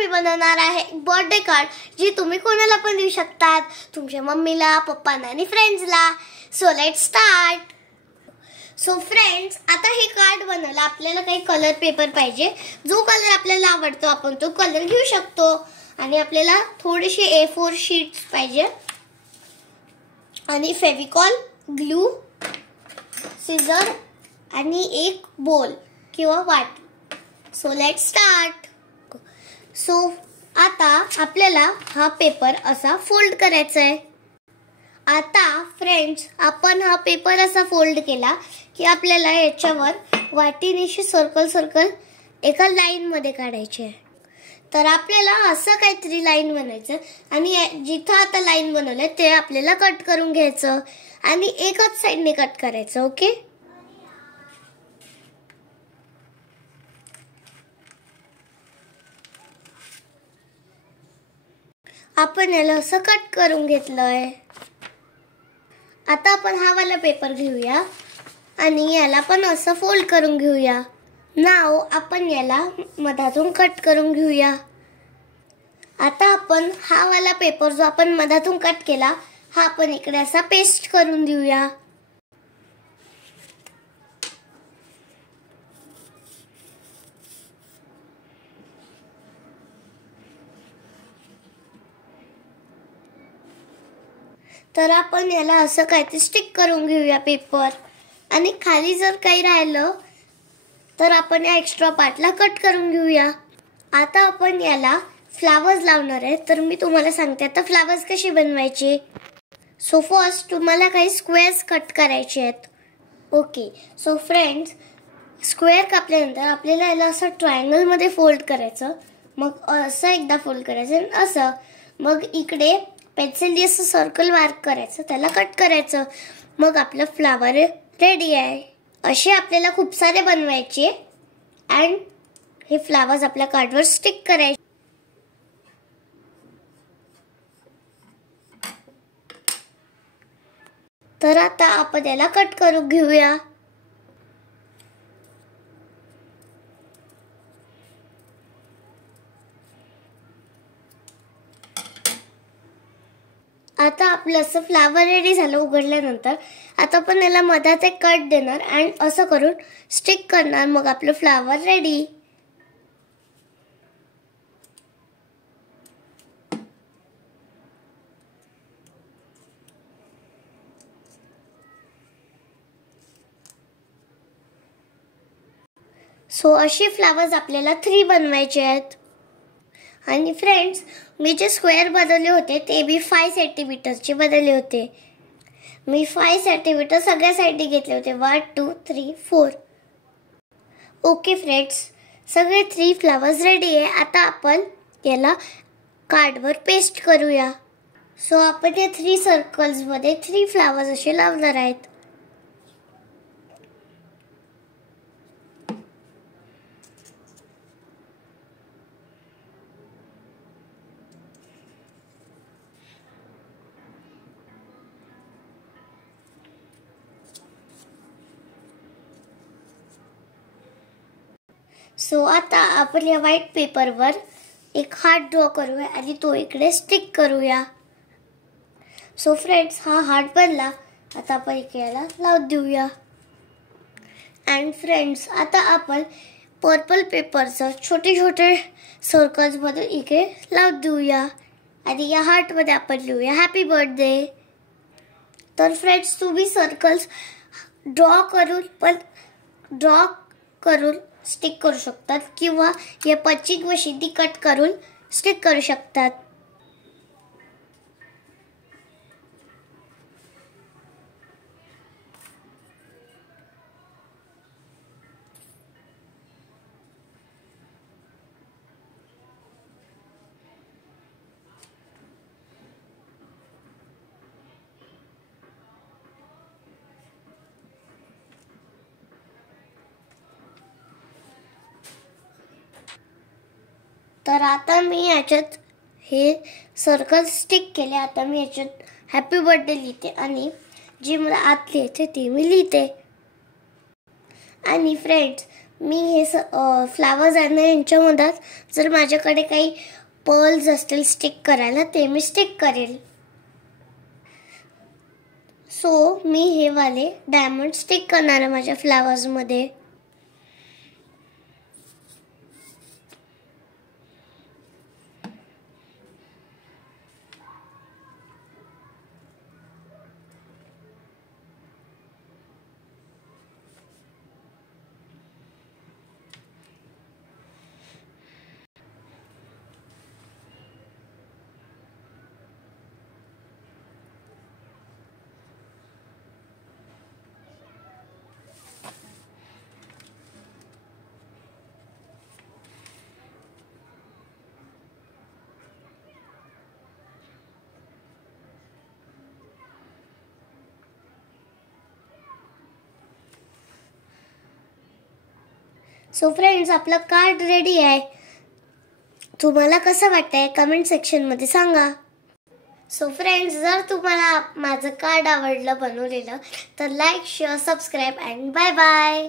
मी बनवणार आहे birthday card, जी तुम्ही कोणाला पण देऊ शकतात, तुमच्या मम्मीला, पप्पांना आणि फ्रेंड्सला. So let's start. So friends, आता हे कार्ड बनवायला आपल्याला काही कलर पेपर पाहिजे. जो कलर आपल्याला आवडतो आपण तो कलर घेऊ शकतो. आणि आपल्याला थोडेसे A4 शीट्स पाहिजे आणि फेविकॉल, ग्लू, सीझर आणि एक बोल किंवा वाट. So let's start. सो आता आपल्याला हा पेपर असा फोल्ड करायचा आहे. आता फ्रेंड्स, आपण हा पेपर असा फोल्ड केला की आपल्याला याच्यावर वाटीनेशी सर्कल एका लाईन मध्ये काढायची आहे. तर आपल्याला असं काहीतरी लाईन बनवायचं आणि जिथं आता लाईन बनवलंय ते आपल्याला कट करून घ्यायचं आणि एकाच साईडने कट करायचं. ओके. आपण याला असं कट करून घेतलंय. आता आपण हा वाला पेपर घेऊया आणि याला पण असं फोल्ड करून घेऊया. नाव आपण याला मधातून कट करून घेऊया. आता आपण हा वाला पेपर जो आपण मधातून कट केला हा आपण इकडे असा पेस्ट करून देऊया. तर आपण याला असं काहीतरी स्टिक करून घेऊया पेपर. आणि खाली जर काही राहिलं तर आपण या एक्स्ट्रा पार्टला कट करून घेऊया. आता आपण याला फ्लावर्स लावणार आहे. तर मी तुम्हाला सांगते आता फ्लावर्स कशी बनवायचे. सो फर्स्ट तुम्हाला काही स्क्वेअर्स कट करायचे आहेत. ओके. सो फ्रेंड्स, स्क्वेअर कापल्यानंतर आपल्याला याला असं ट्रायंगल मध्ये फोल्ड करायचं. मग असं एकदा फोल्ड करायचं, असं. मग इकडे पेन्सिलने असं सर्कल मार्क करायचं, त्याला कट करायचं. मग आपलं फ्लावर रेडी आहे. असे आपल्याला खूप सारे बनवायचे अँड हे फ्लावर्स आपल्या कार्डवर स्टिक करायचे. तर आता आपण याला कट करून घेऊया. आता आपलं असं फ्लावर रेडी झालं उघडल्यानंतर. आता आपण याला मधात एक कट देणार अँड असं करून स्टिक करणार. मग आपलं फ्लावर रेडी. सो असे फ्लावर्स आपल्याला 3 बनवायचे आहेत. आणि फ्रेंड्स, मी जे स्क्वेअर बनवले होते ते मी 5 सेंटीमीटरचे बनवले होते. मी 5 सेंटीमीटर सगळ्या साईडने घेतले होते. 1 2 3 4. ओके फ्रेंड्स, सगळे 3 फ्लावर्स रेडी आहे. आता आपण याला कार्डवर पेस्ट करूया. सो आपण या 3 सर्कल्स मध्ये 3 फ्लावर्स असे लावणार आहेत. सो आता आपण या व्हाईट पेपरवर एक हार्ट ड्रॉ करूया आणि तो इकडे स्टिक करूया. सो फ्रेंड्स, हा हार्ट बनला. आता आपण इकडे याला लावून देऊया. अँड फ्रेंड्स, आता आपण पर्पल पेपरचं छोटे छोटे सर्कल्स मध्ये इकडे लावून देऊया आणि या हार्ट मध्ये आपण लिहूया हॅपी बर्थडे. तर फ्रेंड्स, तुम्ही सर्कल्स ड्रॉ करून स्टिक करू शकतात किंवा या पंचिंग मशीनने कट करून स्टिक करू शकतात. तर आता मी याच्यात हे सर्कल स्टिक केले. आता मी याच्यात हॅपी बर्थडे लिहिते आणि जे मला आत लिहायचे ते मी लिहिते. आणि फ्रेंड्स, मी हे फ्लावर्स आणि यांच्यामध्ये जर माझ्याकडे काही पर्ल्स असतील स्टिक करायला ते मी स्टिक करेल. सो मी हे वाले डायमंड स्टिक करणार आहे माझ्या फ्लावर्समध्ये. सो फ्रेंड्स, आपलं कार्ड रेडी आहे. तुम्हाला कसं वाटतंय कमेंट सेक्शनमध्ये सांगा. सो फ्रेंड्स, जर तुम्हाला माझं कार्ड आवडलं बनवलेलं तर like, share, subscribe and bye bye.